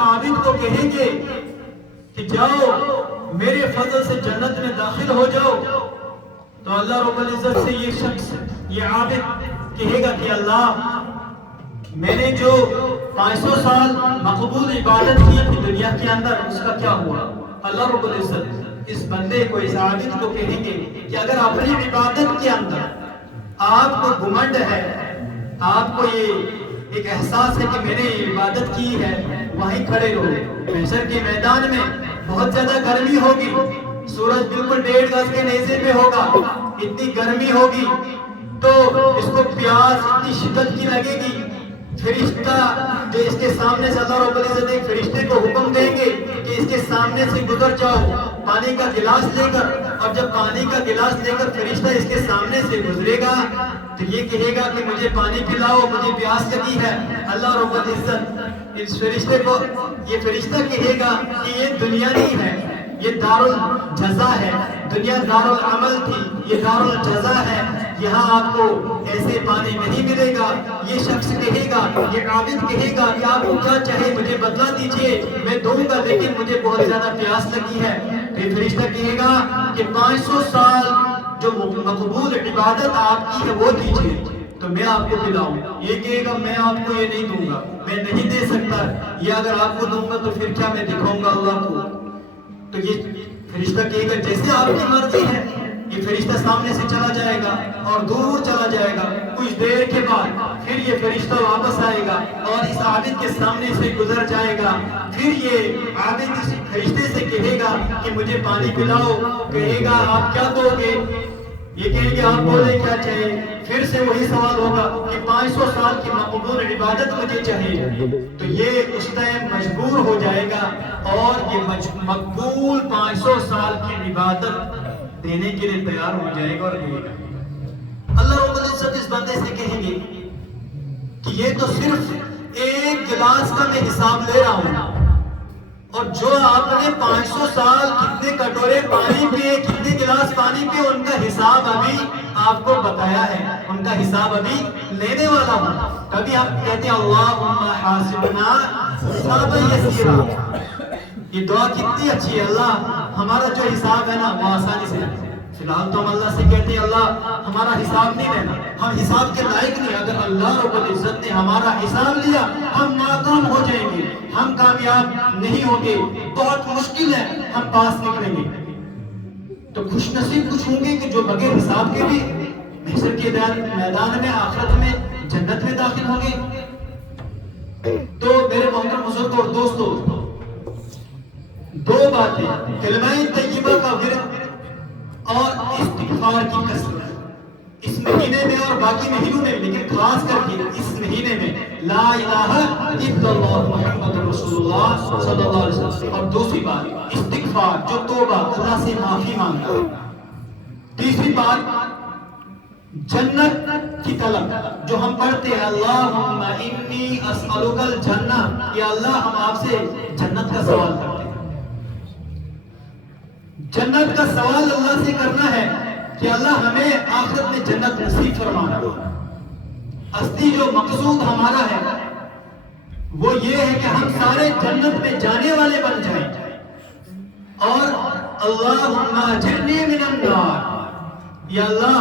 عابد کو کہیں گے کہ جاؤ میرے فضل سے جنت میں داخل ہو جاؤ، تو اللہ رب العزت سے یہ شخص، یہ عابد کہے گا کہ اللہ، میں نے جو 500 سال مقبول عبادت کی تھی دنیا کے اندر، اس کا کیا ہوا؟ اللہ رب العزت اس بندے کو، اس عابد کو کہیں گے کہ اگر اپنی عبادت کے اندر آپ کو گھمنڈ ہے، آپ کو یہ ایک احساس ہے کہ میں نے عبادت کی ہے، وہیں کھڑے رہو۔ محشر کے میدان میں بہت زیادہ گرمی ہوگی، سورج بالکل 1.5 گز کے نیزے پہ ہوگا، اتنی گرمی ہوگی تو اس کو پیاس اتنی شدت کی لگے گی۔ فرشتہ جو اس کے سامنے سے، اللہ رب العزت ایک فرشتے کو حکم دیں گے کہ اس کے سامنے سے گزر جاؤ پانی کا گلاس لے کر، اور جب پانی کا گلاس لے کر فرشتہ اس کے سامنے سے گزرے گا تو یہ کہے گا کہ مجھے پانی پلاؤ، مجھے پیاس لگی ہے۔ اللہ رب العزت اس فرشتے کو، یہ فرشتہ کہے گا کہ یہ دنیا نہیں ہے، یہ دار الجزا ہے، دنیا دار العمل تھی، یہ دار الجزا ہے، یہاں آپ کو ایسے پانی نہیں ملے گا۔ یہ شخص کہے گا، یہ عابد کہے گا کہ آپ کو کیا چاہے مجھے بدلا دیجئے، میں دوں گا، لیکن مجھے بہت زیادہ پیاس لگی ہے۔ پھر فرشتہ کہے گا کہ 500 سال جو مقبول عبادت آپ کی ہے وہ دیجئے تو میں آپ کو پلاؤں۔ یہ کہے گا میں آپ کو یہ نہیں دوں گا، میں نہیں دے سکتا، یہ اگر آپ کو دوں گا تو پھر کیا میں دکھاؤں گا اللہ کو؟ تو یہ فرشتہ کہے گا جیسے آپ کی مرضی ہے۔ یہ فرشتہ سامنے سے چلا جائے گا اور دور چلا جائے گا، کچھ دیر کے بعد پھر یہ فرشتہ واپس آئے گا اور اس عابد کے سامنے سے گزر جائے گا۔ پھر یہ عابد اس فرشتے سے کہے گا کہ مجھے پانی پلاؤ، کہے گا آپ کیا دو گے؟ یہ کہیں گے آپ بولے کیا چاہیے؟ پھر سے وہی سوال ہوگا کہ 500 سال کی مقبول عبادت مجھے چاہیے، تو یہ اس ٹائم مجبور ہو جائے گا اور یہ مقبول 500 سال کی عبادت دینے کے لیے تیار ہو جائے گا اور دے گا۔ اللہ رب العزت اس بندے سے کہیں گے کہ یہ تو صرف ایک گلاس کا میں حساب لے رہا ہوں، اور جو آپ نے 500 سال کتنے کٹورے پانی پیے، کتنے گلاس پانی پیے، ان کا حساب ابھی آپ کو بتایا ہے، ان کا حساب ابھی لینے والا ہوں۔ کبھی آپ کہتے ہیں اللہم حاسبنا حسابا یسیرا، یہ دعا کتنی اچھی ہے، اللہ ہمارا جو حساب ہے نا وہ آسانی سے ہے۔ فی الحال تو ہم اللہ سے کہتے ہیں اللہ ہمارا حساب نہیں لینا، ہم حساب کے لائق نہیں، اگر اللہ رب العزت نے ہمارا حساب لیا ہم ناکام ہو جائیں گے، ہم کامیاب نہیں ہوں گے، بہت مشکل ہے ہم پاس نکلیں گے۔ تو خوش نصیب کچھ ہوں گے کہ جو بغیر حساب کے بھی محشر کے میدان میں، آخرت میں، جنت میں داخل ہوں گے۔ تو میرے محترم بزرگوں اور دوستو، دو باتیں، کلمہ طیبہ کا ورد اور استغفار کی کثرت، اس مہینے میں اور باقی مہینوں میں، لیکن خاص کر کے اس مہینے میں لا الہ الا اللہ محمد رسول اللہ صلی اللہ علیہ وسلم۔ اور دوسری بات استغفار، جو توبہ، اللہ سے معافی مانگنا۔ تیسری بات جنت کی طلب، جو ہم پڑھتے ہیں اللہم انی اسألک الجنہ، یا اللہ ہم آپ سے جنت کا سوال کرتے ہیں۔ جنت کا سوال اللہ سے کرنا ہے کہ اللہ ہمیں آخرت میں جنت نصیب فرمانا۔ اصلی جو مقصود ہمارا ہے وہ یہ ہے کہ ہم سارے جنت میں جانے والے بن جائیں، اور اللہم اجرنی من النار، یا اللہ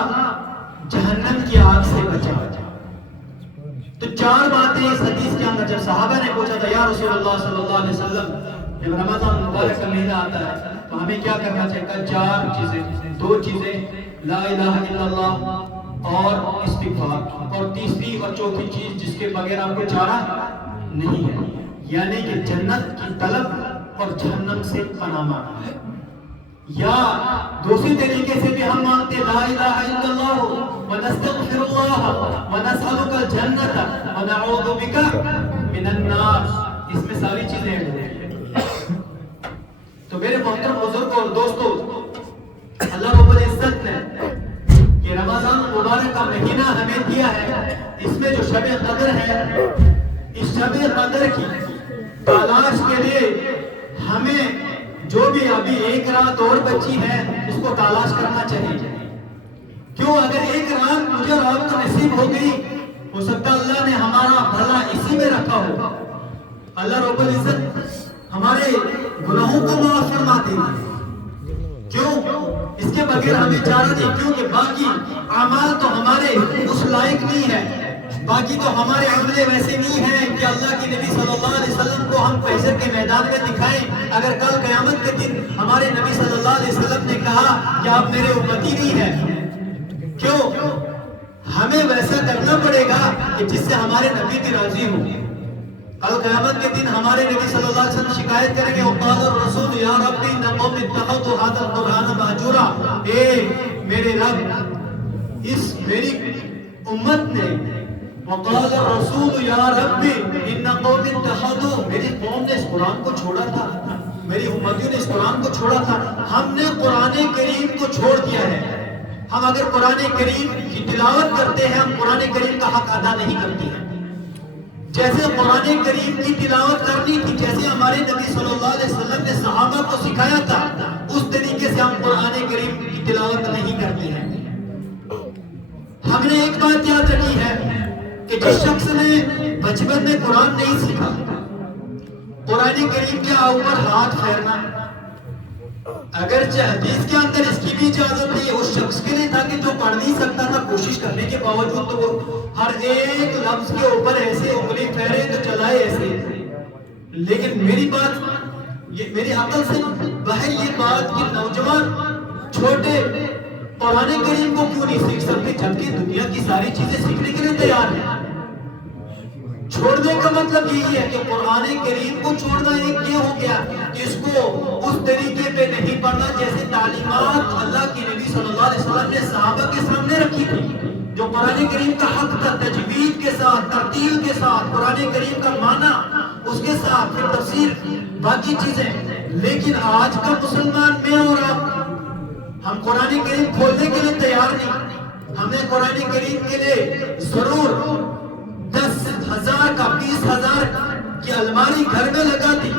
جہنم کی آگ سے بچا۔ تو چار باتیں اس حدیث کے اندر، جب صحابہ نے پوچھا تھا یا رسول اللہ صلی اللہ علیہ وسلم، جب رمضان مبارک کا مہینہ آتا ہے تو ہمیں کیا کرنا چاہیے؟ کہ چار چیزیں، دو چیزیں لا الہ الا اللہ اور استغفار، اور تیسری اور چوتھی چیز جس کے بغیر آپ کو چارہ نہیں ہے، یعنی کہ جنت کی طلب اور جہنم سے پناہ مانگنا۔ یا دوسری طریقے سے بھی ہم مانگتے لا الہ الا اللہ ونستغفر اللہ ونسألک الجنۃ ونعوذ بک من النار، اس میں ساری چیزیں ہیں۔ تو میرے محترم بزرگوں اور دوستو، اللہ رب العزت نے کہ رمضان مبارک کا مہینہ ہمیں دیا ہے، اس میں جو شب قدر ہے، اس شب قدر کی تلاش کے لیے ہمیں جو بھی ابھی ایک رات اور بچی ہے اس کو تلاش کرنا چاہیے۔ کیوں؟ اگر ایک رات مجھے اور آپ کو نصیب ہو گئی، ہو سکتا اللہ نے ہمارا بھلا اسی میں رکھا ہو۔ اللہ رب العزت ہمارے گناہوں کو معاف فرماتے ہیں. کیوں؟ اس کے بغیر ہمیں چارہ نہیں، کیونکہ باقی اعمال تو ہمارے اس لائق نہیں ہے، باقی تو ہمارے عملے ویسے نہیں ہیں کہ اللہ کے نبی صلی اللہ علیہ وسلم کو ہم پیسے کے میدان میں دکھائیں. اگر کل قیامت کے دن ہمارے نبی صلی اللہ علیہ وسلم نے کہا کہ آپ میرے امتی نہیں ہیں، کیوں؟ ہمیں ویسا کرنا پڑے گا کہ جس سے ہمارے نبی بھی راضی ہوں. کل قیامت کے دن ہمارے نبی صلی اللہ علیہ وسلم شکایت کریں گے، وقال الرسول یا ربی ان قوم اتخذوا هذا القرآن مہجورا، اے میرے رب اس میری امت نے، وقال الرسول یا ربی ان قوم اتخذوا، میری قوم نے اس قرآن کو چھوڑا تھا، میری امتیوں نے اس قرآن کو چھوڑا تھا. ہم نے قرآن کریم کو چھوڑ دیا ہے. ہم اگر قرآن کریم کی تلاوت کرتے ہیں، ہم قرآن کریم کا حق ادا نہیں کرتے ہیں. جیسے قرآن کریم کی تلاوت کرنی تھی، جیسے ہمارے نبی صلی اللہ علیہ وسلم نے صحابہ کو سکھایا تھا، اس طریقے سے ہم قرآن کریم کی تلاوت نہیں کرتے ہیں. ہم نے ایک بات یاد رکھی ہے کہ جس شخص نے بچپن میں قرآن نہیں سیکھا، قرآن کریم کے اوپر ہاتھ پھیرنا، اگرچہ حدیث کے اندر اس کی بھی اجازت نہیں ہے اس شخص کے لیے تھا کہ جو پڑھ نہیں سکتا تھا، کوشش کرنے کے باوجود تو وہ ہر ایک لفظ کے اوپر ایسے انگلی پھیرے تو چلائے ایسے. لیکن میری بات یہ میری عقل سے باہر یہ بات کہ نوجوان چھوٹے قرآن کریم کو کیوں نہیں سیکھ سکتے، جبکہ دنیا کی ساری چیزیں سیکھنے کے لیے تیار ہیں. چھوڑنے کا مطلب یہی ہے کہ قرآن کریم کو چھوڑنا ایک یہ ہو گیا کہ اس کو اس طریقے پہ نہیں پڑھنا جیسے تعلیمات اللہ کے نبی صلی اللہ علیہ وسلم نے صحابہ کے سامنے رکھی تھی، جو قرآن کریم کا حق تھا، تجوید کے ساتھ، ترتیل کے ساتھ، قرآن کریم کا معنی اس کے ساتھ، پھر تفسیر، باقی چیزیں. لیکن آج کا مسلمان میں اور آپ، ہم قرآن کریم کھولنے کے لیے تیار نہیں. ہم نے قرآن کریم کے لیے ضرور 10,000 کا 20,000 کی الماری گھر میں لگا دی.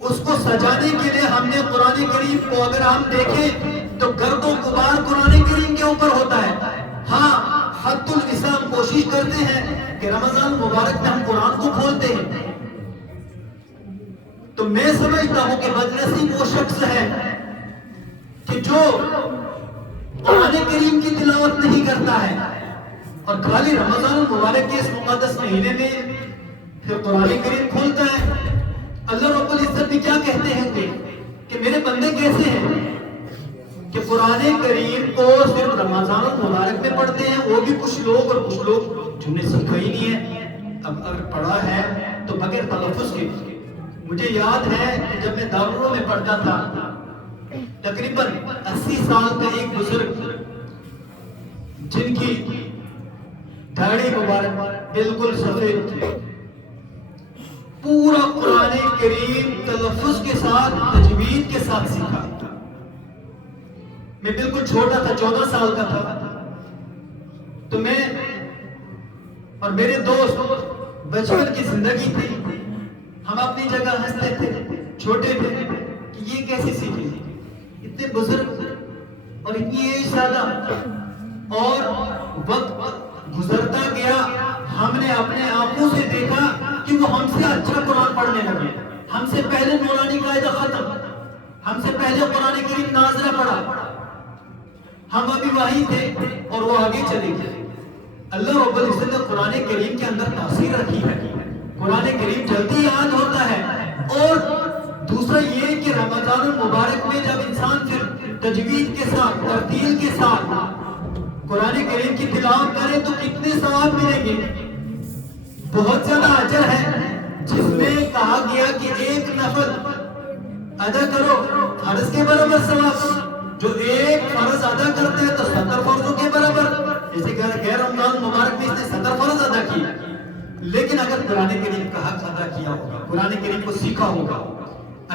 اس کو سجانے کے لیے ہم نے قرآن کریم کو اگر ہم دیکھیں تو گرد و غبار قرآن کریم کے اوپر ہوتا ہے. ہاں حد الوسع کوشش کرتے ہیں کہ رمضان مبارک میں ہم قرآن کو کھولتے ہیں. تو میں سمجھتا ہوں کہ بدنصیب وہ شخص ہے کہ جو قرآن کریم کی تلاوت نہیں کرتا ہے اور خالی رمضان المبارک کے اس مقدس مہینے میں پھر قرآن کریم کھولتا ہے. اللہ رب العزت بھی کیا کہتے ہیں کہ میرے بندے کیسے ہیں کہ قرآن کریم کو صرف رمضان المبارک میں پڑھتے ہیں، وہ بھی کچھ لوگ اور کچھ لوگ جنہوں نے سیکھا ہی نہیں ہے، اب اگر پڑھا ہے تو بغیر تلفظ کے. مجھے یاد ہے کہ جب میں دارالعلوم میں پڑھتا تھا، تقریباً 80 سال کا ایک بزرگ جن کی داڑھی مبارک بالکل سفید تھی، پورا قرآن کریم تلفظ کے ساتھ، تجوید کے ساتھ سیکھا. میں بالکل چھوٹا تھا، 14 سال کا تھا. تو میں اور میرے دوست بچپن کی زندگی تھی، ہم اپنی جگہ ہنستے تھے، چھوٹے تھے کہ یہ کیسے سیکھے، اتنے بزرگ اور اتنی ایج زیادہ. اور وقت گزرتا گیا، ہم نے اپنے آنکھوں سے دیکھا کہ وہ ہم سے اچھا قرآن پڑھنے لگے. ہم سے پہلے نورانی قاعدہ ختم، ہم سے پہلے قرآن کریم ناظرہ پڑھا. ہم ابھی وہی تھے اور وہ آگے چلے گئے. اللہ رب العزت نے قرآن کریم کے اندر تاثیر رکھی ہے. قرآن کریم جلدی یاد ہوتا ہے. اور دوسرا یہ کہ رمضان المبارک میں جب انسان پھر تجوید کے ساتھ، ترتیل کے ساتھ قرآن کریم کی تلاوت کرے تو کتنے ثواب ملیں گے. بہت زیادہ اجر ہے. جس میں کہا گیا کہ ایک نفل ادا کرو فرض کے برابر ثواب، جو ایک فرض ادا کرتے ہیں تو 70 فرضوں کے برابر. جیسے کہ غیر رمضان مبارک میں اس نے 70 فرض ادا کیے. لیکن اگر قرآن کریم کا حق ادا کیا ہوگا، قرآن کریم کو سیکھا ہوگا،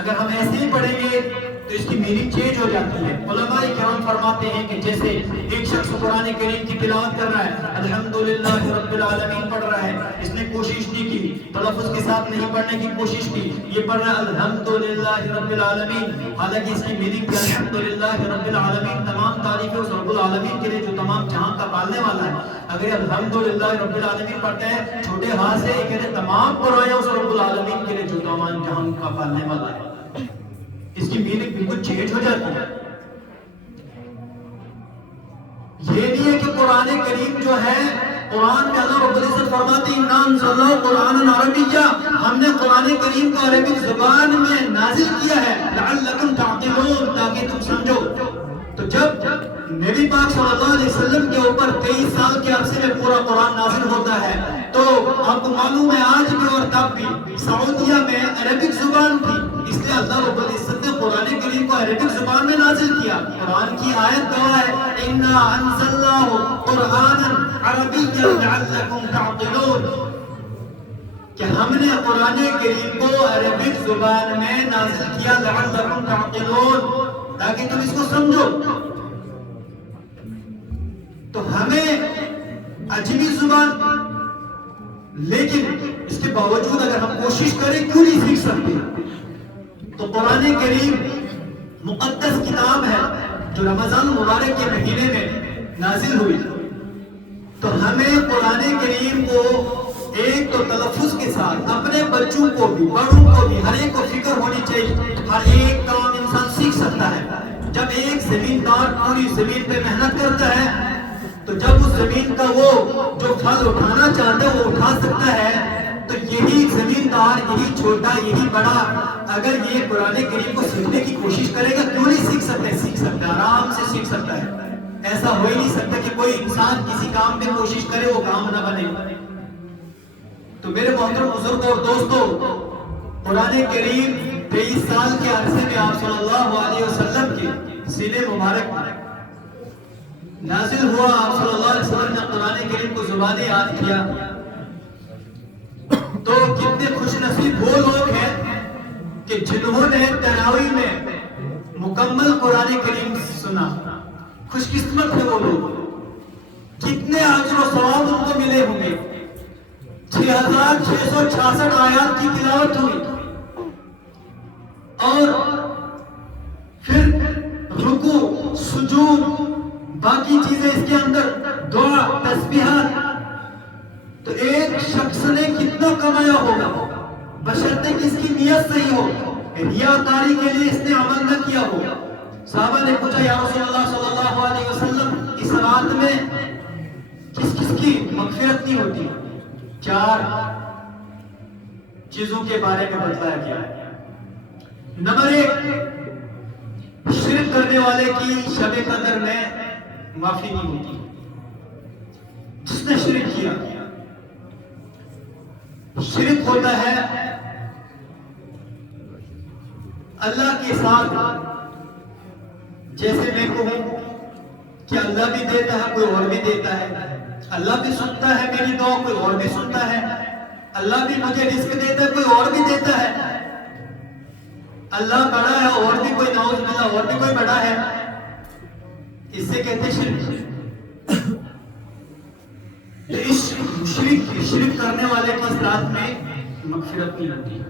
اگر ہم ایسے ہی پڑھیں گے تو اس کی میننگ چینج ہو جاتی ہے۔ علماء کرام فرماتے ہیں کہ جیسے ایک شخص قرآن کریم کی تلاوت کر رہا ہے، الحمدللہ رب العالمین پڑھ رہا ہے، اس نے کوشش نہیں کی، تلفظ کے ساتھ نہیں پڑھنے کی کوشش کی، یہ پڑھ رہا ہے الحمدللہ رب العالمین، حالانکہ اس کی میننگ کہ الحمدللہ رب العالمین تمام تعریفیں اس رب العالمین کے لیے جو تمام جہاں کا پالنے والا ہے۔ اگر الحمدللہ رب العالمین پڑھتے ہیں چھوٹے ہاتھ سے، یہ کہتے ہیں تمام برائیاں اس رب العالمین کے لیے جو تمام جہاں کا پالنے والا ہے، اس کی میننگ بالکل چینج ہو جاتی ہے۔ یہ نہیں ہے کہ قرآن کریم جو ہے، قرآن میں اللہ رب العزت فرماتے ہیں اِنَّا أَنزَلْنَاهُ قُرْآنًا عَرَبِيًّا، ہم نے قرآن کریم کو عربک زبان میں نازل کیا ہے، لَعَلَّكُمْ تَعْقِلُونَ، تاکہ تم سمجھو۔ تو جب نبی پاک صلی اللہ علیہ وسلم کے اوپر 23 سال کے عرصے میں پورا قرآن نازل ہوتا ہے، تو آپ کو معلوم ہے آج بھی اور تب بھی سعودیہ میں عربک زبان تھی، اس لیے اللہ رب العزت نے قرآن کریم کو عربک زبان میں نازل کیا۔ قرآن کی آیت گواہ ہے اِنَّا أَنزَلْنَاهُ قُرْآنًا عَرَبِيًّا لَعَلَّكُمْ تَعْقِلُونَ، کہ ہم نے قرآن کریم کو عربک زبان میں نازل کیا، لَعَلَّكُمْ تَعْقِلُونَ، تاکہ تم اس کو سمجھو۔ تو ہمیں عجمی زبان، لیکن اس کے باوجود اگر ہم کوشش کریں کیوں نہیں سیکھ سکتے؟ تو قرآن کریم مقدس کتاب ہے جو رمضان مبارک کے مہینے میں نازل ہوئی، تو ہمیں قرآن کریم کو ایک تو تلفظ کے ساتھ اپنے بچوں کو بھی، بڑوں کو بھی، ہر ایک کو فکر ہونی چاہیے، ہر ایک کام انسان سیکھ سکتا ہے۔ جب ایک زمیندار پوری زمین پہ محنت کرتا ہے تو جب اس زمین کا وہ جو پھل اٹھانا چاہتا ہے وہ اٹھا سکتا ہے، تو یہی زمیندار، یہی چھوٹا، یہی بڑا، اگر یہ قرآن کریم کو سیکھنے کی کوشش کرے گا کیوں نہیں سیکھ سکتے؟ سیکھ سکتا ہے، آرام سے سیکھ سکتا ہے۔ ایسا ہو ہی نہیں سکتا کہ کوئی انسان کسی کام پہ کوشش کرے وہ کام نہ بنے۔ تو میرے محترم بزرگوں اور دوستوں، قرآن کریم 23 سال کے عرصے میں آپ صلی اللہ علیہ وسلم کے سینے مبارک نازل ہوا۔ آپ صلی اللہ علیہ وسلم نے قرآن کریم کو زبانی یاد کیا، تو کتنے خوش نصیب وہ لوگ ہیں کہ جنہوں نے تراویح میں مکمل قرآن کریم سنا، خوش قسمت ہے وہ لوگ، کتنے اجر و ثواب ان کو ملے ہوں گے۔ 6666 آیات کی تلاوت ہوئی، اور پھر رکوع، سجود، باقی چیزیں اس کے اندر، دعا، تسبیحات، تو ایک شخص نے کتنا کمایا ہوگا، بشرطے کہ اس کی نیت صحیح ہو، ریاکاری کے لیے اس نے عمل نہ کیا ہو۔ صحابہ نے پوچھا یا رسول اللہ صلی اللہ علیہ وسلم، اس رات میں کس کس کی مغفرت نہیں ہوتی؟ 4 چیزوں کے بارے میں بتلایا گیا ہے۔ نمبر 1، شرک کرنے والے کی شب قدر میں معافی نہیں ہوتی۔ جس نے شرک کیا، شرک ہوتا ہے اللہ کے ساتھ، جیسے میں کہوں کہ اللہ بھی دیتا ہے، کوئی اور بھی دیتا ہے، اللہ بھی سنتا ہے میری دعا، کوئی اور بھی سنتا ہے، اللہ بھی مجھے رزق دیتا ہے، کوئی اور بھی دیتا ہے، اللہ بڑا ہے اور بھی کوئی، نعوذ باللہ، اور بھی کوئی بڑا ہے، اس سے کہتے ہیں شرک۔ شرک کرنے والے کی اس رات میں مغفرت نہیں ہوتی۔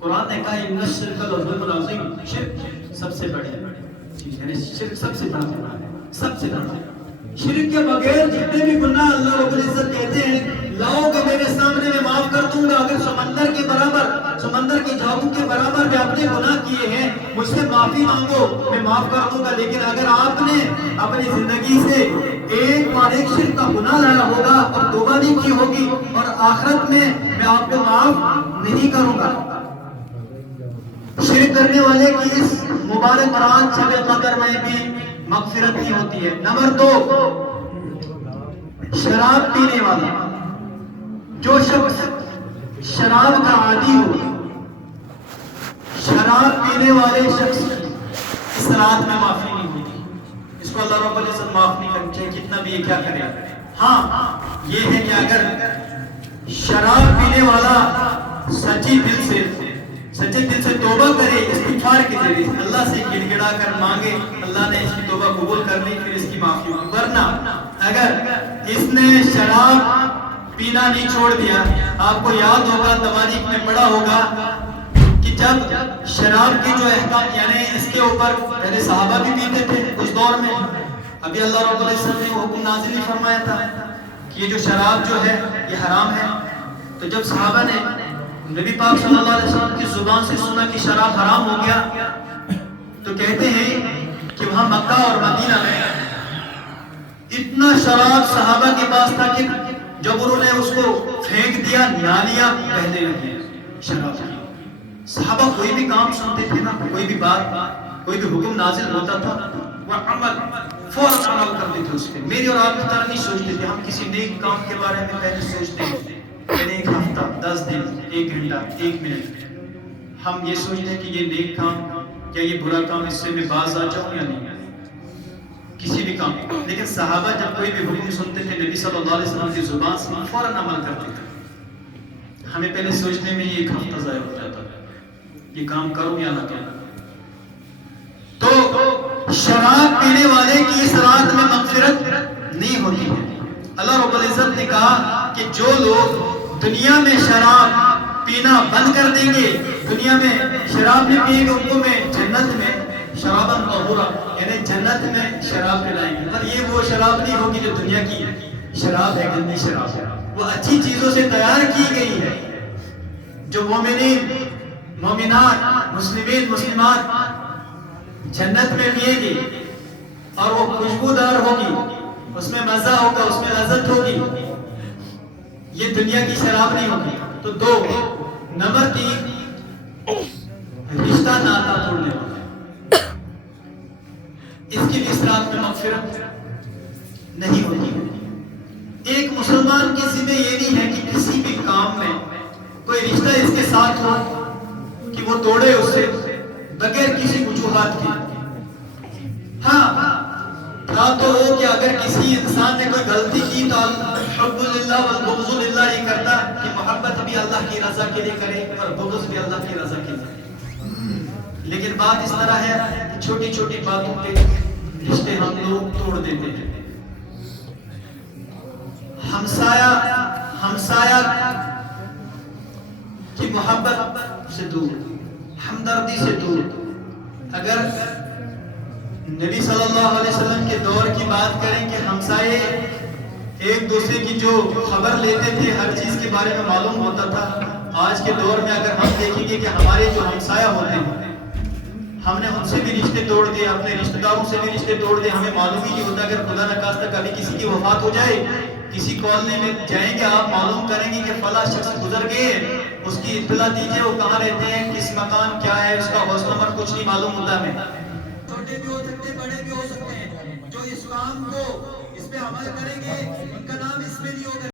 قرآن نے کہا ان الشرک لظلم عظیم، شرک سب سے بڑی چیز ہے، شرک سب سے بڑا گناہ ہے، سب سے بڑا۔ شرک کے بغیر جتنے بھی گناہ اللہ رب العزت کہتے ہیں لاؤ کہ میرے سامنے میں معاف کر دوں گا، اگر سمندر کے برابر، سمندر کے جھاگوں کے برابر میں آپ نے گناہ کیے ہیں، مجھ سے معافی مانگو، میں معاف کر دوں گا۔ لیکن اگر آپ نے اپنی زندگی سے ایک بار ایک شرک کا گناہ لایا ہوگا اور توبہ نہیں کی ہوگی، اور آخرت میں آپ کو معاف نہیں کروں گا۔ شرک کرنے والے کی اس مبارک رات شب قدر میں بھی مغفرت نہیں ہوتی ہے۔ نمبر 2، شراب پینے والا، جو شخص شراب کا عادی ہو، شراب پینے والے شخص اس رات میں معافی نہیں ہوتی، اس کو اللہ رب العزت معاف نہیں کرنا چاہیے کتنا بھی یہ کیا کرے۔ ہاں یہ ہے کہ اگر شراب پینے والا سچے دل سے توبہ کرے، اس کی استغفار کے ذریعے اللہ سے گڑ گڑا کر مانگے، اللہ نے اس کی توبہ قبول کر لی، پھر اس کی معافی ہوگی۔ ورنہ اگر اس نے شراب پینا نہیں چھوڑ دیا، آپ کو یاد ہوگا تواریخ میں پڑھا ہوگا کہ جب شراب کے جو احکام، یعنی اس کے اوپر پہلے صحابہ بھی پیتے تھے اس دور میں، ابھی اللہ رب العزت نے وہ حکم نازل نہیں فرمایا تھا کہ یہ جو شراب جو ہے یہ حرام ہے۔ تو جب صحابہ نے نبی پاک صلی اللہ علیہ وسلم کی زبان سے سنا کہ شراب حرام ہو گیا، تو کہتے ہیں کہ وہاں مکہ اور مدینہ میں اتنا شراب صحابہ کے پاس تھا کہ جب انہوں نے اس کو پھینک دیا، نالیاں بہنے لگی شراب کی۔ صحابہ کوئی بھی کام سنتے تھے نا، کوئی بھی بات، کوئی بھی حکم نازل ہوتا تھا، وہ عمل فوراً عمل کرتے تھے اس پہ۔ میری اور آپ کی طرح نہیں سوچتے تھے، ہم کسی نیک کام کے بارے میں پہلے سوچتے ہیں، پہلے ایک ہفتہ، 10 دن، 1 گھنٹہ، 1 منٹ ہم یہ سوچتے ہیں کہ یہ نیک کام یا یہ برا کام، اس سے میں باز آ جاؤں یا نہیں، کسی بھی کام۔ لیکن صحابہ جب کوئی بھی حکم سنتے تھے نبی صلی اللہ علیہ وسلم کی زبان سے، فوراً عمل کرتے تھے۔ ہمیں پہلے سوچنے میں یہ 1 ہفتہ ضائع ہو جاتا ہے، یہ کام کروں یا نہ کروں۔ تو شراب پینے والے کی اس رات میں مغفرت نہیں ہوتی ہے۔ اللہ رب العزت نے کہا کہ جو لوگ دنیا میں شراب پینا بند کر دیں گے، دنیا میں شراب نہیں پیے گے، ان کو میں جنت میں شراباً طہورا، یعنی جنت میں شراب پلائیں گے۔ پر یہ وہ شراب نہیں ہوگی جو دنیا کی شراب ہے، گندی شراب ہے، وہ اچھی چیزوں سے تیار کی گئی ہے، جو مومنین، مومنات، مسلمین، مسلمات جنت میں پیے گی، اور وہ خوشبودار ہوگی، اس میں مزہ ہوگا، اس میں لذت ہوگی، یہ دنیا کی شراب نہیں ہوگی۔ تو 2 نمبر 3 رشتہ ناتا توڑنے والا، اس کی بھی اس رات میں مغفرت نہیں ہوتی۔ ایک مسلمان کے ذمہ یہ نہیں ہے کہ کسی بھی کام میں کوئی رشتہ اس کے ساتھ ہو کہ وہ توڑے اسے بغیر کسی وجوہات کے۔ ہاں تو وہ کہ اگر کسی انسان نے کوئی غلطی کی تو حب للہ والبغض للہ یہ کرتا کہ محبت بھی اللہ کی رضا کے لیے کرے اور بغض بھی اللہ کی رضا کے لیے۔ لیکن بات اس طرح ہے کہ چھوٹی چھوٹی باتوں پہ رشتے ہم لوگ توڑ دیتے ہیں۔ ہمسایہ کی محبت سے دور، ہمدردی سے دور۔ اگر نبی صلی اللہ علیہ وسلم کے دور کی بات کریں کہ ہمسائے ایک دوسرے کی جو خبر لیتے تھے، ہر چیز کے بارے میں معلوم ہوتا تھا، آج کے دور میں اگر ہم دیکھیں گے کہ ہمارے جو ہمسایہ ہوتے ہیں، ہم نے ان سے بھی رشتے توڑ دیے، اپنے رشتہ داروں سے بھی رشتے توڑ دیے، ہمیں معلوم ہی نہیں ہوتا۔ اگر خدا نخواستہ کبھی کسی کی وفات ہو جائے، کسی کالونی میں جائیں گے، آپ معلوم کریں گے کہ فلاں شخص گزر گئے، اس کی اطلاع دیجئے وہ کہاں رہتے ہیں، کس مکان کیا ہے، اس کا ہاؤس نمبر کچھ نہیں معلوم ہوتا ہمیں۔ چھوٹے بھی ہو سکتے ہیں، بڑے بھی ہو سکتے ہیں، جو اس کام کو اس پہ عمل کریں گے ان کا نام اس میں نہیں ہوگا۔